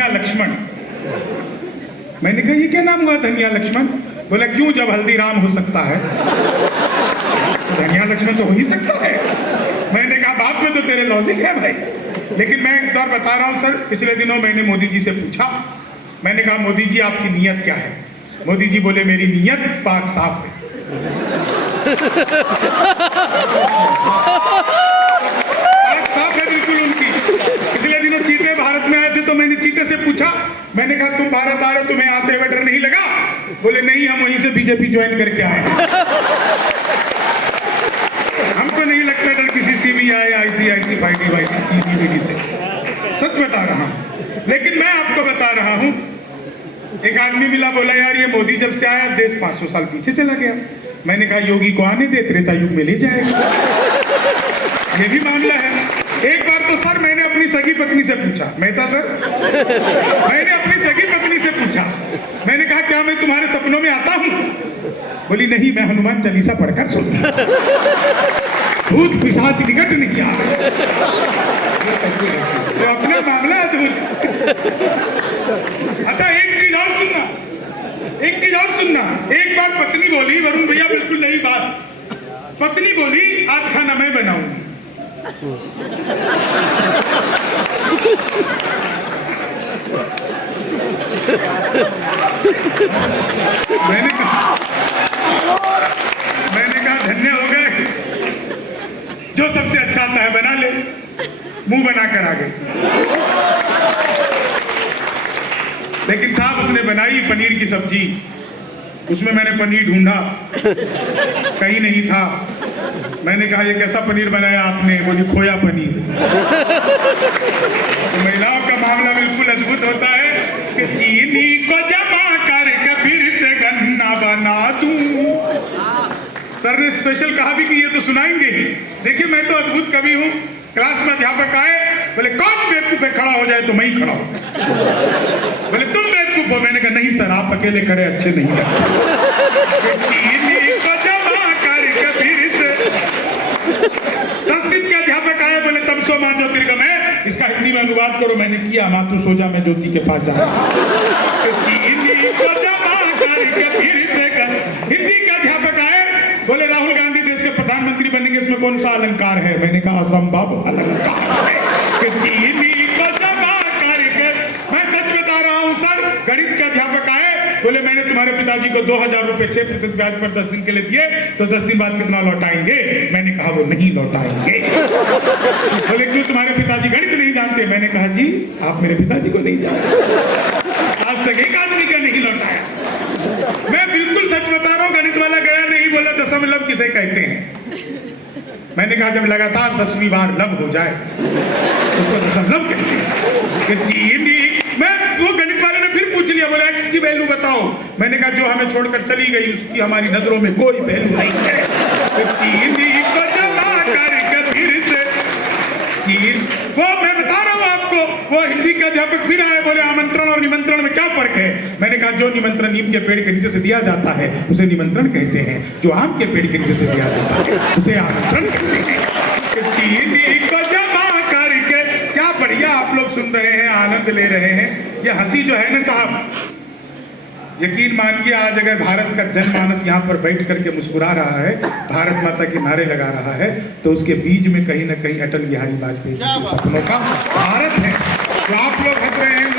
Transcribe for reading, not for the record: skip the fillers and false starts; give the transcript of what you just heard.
धनिया लक्ष्मण। मैंने कहा ये क्या नाम हुआ धनिया लक्ष्मण? बोला क्यों, जब हल्दीराम हो सकता है तो धनिया लक्ष्मण तो हो ही सकता है। मैंने कहा बात में तो तेरे लॉजिक है भाई, लेकिन मैं एक बार बता रहा हूँ सर, पिछले दिनों मैंने मोदी जी से पूछा, मैंने कहा मोदी जी आपकी नीयत क्या है? मोदी जी बोले मेरी नीयत पाक साफ है। पाक साफ है बिल्कुल उनकी। पिछले दिनों चीते भारत में आए थे तो मैंने चीते से पूछा, मैंने कहा तुम भारत आ रहे हो, तुम्हें आते हुए डर नहीं लगा? बोले नहीं, हम वहीं से बीजेपी ज्वाइन करके आए हैं, हमको नहीं लगता डर किसी सीबीआई आईसीआईसी फाइटी से। सच बता रहा हूं। लेकिन मैं आपको बता रहा हूं, एक आदमी मिला, बोला यार ये मोदी जब से आया देश 500 साल पीछे चला गया। मैंने कहा योगी को आने दे, त्रेता युग में ले जाएगा। ये भी मामला है। एक बार तो सर मैंने अपनी सगी पत्नी से पूछा, मेहता सर, मैंने अपनी सगी पत्नी से पूछा, मैंने कहा क्या मैं तुम्हारे सपनों में आता हूं? बोली नहीं, मैं हनुमान चालीसा पढ़कर सोती, भूत पिशाच निकट नहीं आ रहे। तो अपना मामला अद्भुत। अच्छा एक चीज और सुनना, एक चीज और सुनना। एक बार पत्नी बोली, वरुण भैया बिल्कुल नई बात, पत्नी बोली आज खाना मैं बनाऊंगी। मैंने कहा धन्य हो गए, जो सबसे अच्छा आता है बना ले। मुंह बनाकर आ गई। लेकिन साहब उसने बनाई पनीर की सब्जी, उसमें मैंने पनीर ढूंढा, कहीं नहीं था। मैंने कहा ये कैसा पनीर बनाया आपने? बोली खोया पनीर। तो महिलाओं का मामला बिल्कुल अद्भुत होता है कि चीनी को जमा करके फिर से गन्ना बना दूं। सर ने स्पेशल कहा भी कि ये तो सुनाएंगे ही। देखिए मैं तो अद्भुत कवि हूँ। क्लास में अध्यापक आए, बोले कौन बेवकूफ है, खड़ा हो जाए तो मैं ही खड़ा हूँ। बोले तुम बेवकूफ हो? मैंने कहा नहीं सर, आप अकेले खड़े अच्छे नहीं संस्कृत के अध्यापक आए, बोले तब सो माँ ज्योतिर्गम है, इसका हिंदी में अनुवाद करो। मैंने किया, माँ तू सो जा, मैं ज्योति के पास जा रहा हिंदी के अध्यापक आए, बोले राहुल गांधी देश के प्रधानमंत्री बनेंगे, इसमें कौन सा अलंकार है? मैंने कहा असंभव अलंकार है। मैं सच बता रहा हूँ सर। गणित के अध्यापक आए, बोले मैंने तुम्हारे पिताजी को 2000 रुपए 6% ब्याज पर 10 दिन के लिए दिए, तो 10 दिन बाद कितना लौटाएंगे? मैंने कहा वो नहीं लौटाएंगे। बोले क्यों, तुम्हारे पिताजी गणित नहीं जानते? मैंने कहा जी आप मेरे पिताजी को नहीं जानते, आज तक एक आदमी का नहीं लौटाया। मैं बिल्कुल सच बता रहा हूँ। गणित वाला गया नहीं, बोला दशमलव किसे कहते हैं? मैंने कहा जब लगातार 10वीं बार लव हो जाए उसको दशमलव कहते हैं। मैं वो गणित वाले ने फिर पूछ लिया, बोले एक्स की वैल्यू बताओ। मैंने कहा जो हमें छोड़कर चली गई उसकी हमारी नजरों में कोई वैल्यू नहीं है। वो मैं बता रहा हूँ आपको। वो हिंदी के अध्यापक फिर आए, बोले आमंत्रण और निमंत्रण में क्या फर्क है? मैंने कहा जो निमंत्रण नीम के पेड़ के नीचे से दिया जाता है उसे निमंत्रण कहते हैं, जो आम के पेड़ के नीचे से दिया जाता है उसे आमंत्रण कहते हैं। क्या बढ़िया आप लोग सुन रहे हैं, आनंद ले रहे हैं। ये हंसी जो है ना साहब, यकीन मानिए आज अगर भारत का जनमानस यहाँ पर बैठ करके मुस्कुरा रहा है, भारत माता के नारे लगा रहा है, तो उसके बीच में कहीं ना कहीं अटल बिहारी वाजपेयी के सपनों का भारत है। तो आप लोग हंस रहे हैं,